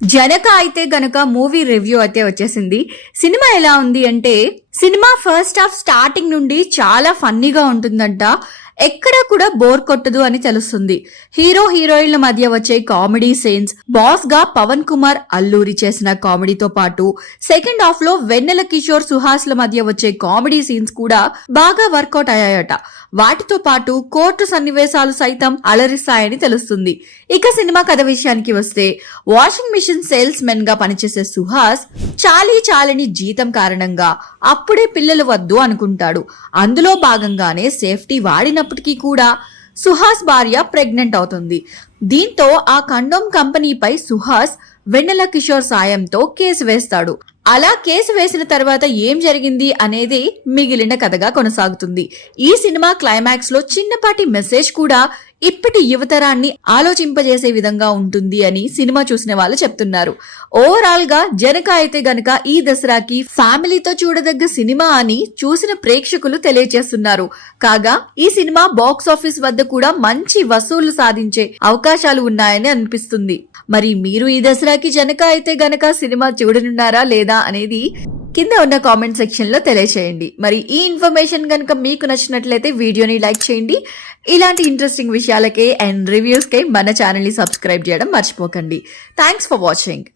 జనక అయితే గనక movie review అయితే వచ్చేసింది. సినిమా ఎలా ఉంది అంటే, సినిమా ఫస్ట్ హాఫ్ స్టార్టింగ్ నుండి చాలా ఫన్నీగా ఉంటుందంట. ఎక్కడా కూడా బోర్ కొట్టదు అని తెలుస్తుంది. హీరో హీరోయిన్ల మధ్య వచ్చే కామెడీ సీన్స్, బాస్ గా పవన్ కుమార్ అల్లూరి చేసిన కామెడీతో పాటు సెకండ్ హాఫ్ లో వెన్నెల కిషోర్ సుహాస్ ల మధ్య వచ్చే కామెడీ సీన్స్ కూడా బాగా వర్కౌట్ అయ్యాయట. వాటితో పాటు కోర్టు సన్నివేశాలు సైతం అలరిస్తాయని తెలుస్తుంది. ఇక సినిమా కథ విషయానికి వస్తే, వాషింగ్ మిషన్ సేల్స్ మెన్ గా పనిచేసే సుహాస్ చాలని జీతం కారణంగా అప్పుడే పిల్లలు వద్దు అనుకుంటాడు. అందులో భాగంగానే సేఫ్టీ వాడినప్పటికీ కూడా సుహాస్ భార్య ప్రెగ్నెంట్ అవుతుంది. దీంతో ఆ కండోమ్ కంపెనీపై సుహాస్ వెన్నెల కిషోర్ సాయంతో కేసు వేస్తాడు. అలా కేసు వేసిన తర్వాత ఏం జరిగింది అనేది మిగిలిన కథగా కొనసాగుతుంది. ఈ సినిమా క్లైమాక్స్ లో చిన్నపాటి మెసేజ్ కూడా ఇప్పటి యువతరాన్ని ఆలోచింపజేసే విధంగా ఉంటుంది అని సినిమా చూసిన వాళ్ళు చెప్తున్నారు. ఓవరాల్ గా జనక అయితే గనక ఈ దసరాకి ఫ్యామిలీతో చూడదగ్గ సినిమా అని చూసిన ప్రేక్షకులు తెలియజేస్తున్నారు. కాగా ఈ సినిమా బాక్స్ ఆఫీస్ వద్ద కూడా మంచి వసూళ్లు సాధించే అవకాశాలు ఉన్నాయని అనిపిస్తుంది. మరి మీరు ఈ దసరాకి జనక అయితే గనక సినిమా చూడనున్నారా లేదా అనేది కింద ఉన్న కామెంట్ సెక్షన్ లో తెలియచేయండి. మరి ఈ ఇన్ఫర్మేషన్ కనుక మీకు నచ్చినట్లయితే వీడియోని లైక్ చేయండి. ఇలాంటి ఇంట్రెస్టింగ్ విషయాలకే అండ్ రివ్యూస్ కే మన ఛానల్ ని సబ్స్క్రైబ్ చేయడం మర్చిపోకండి. Thanks for watching.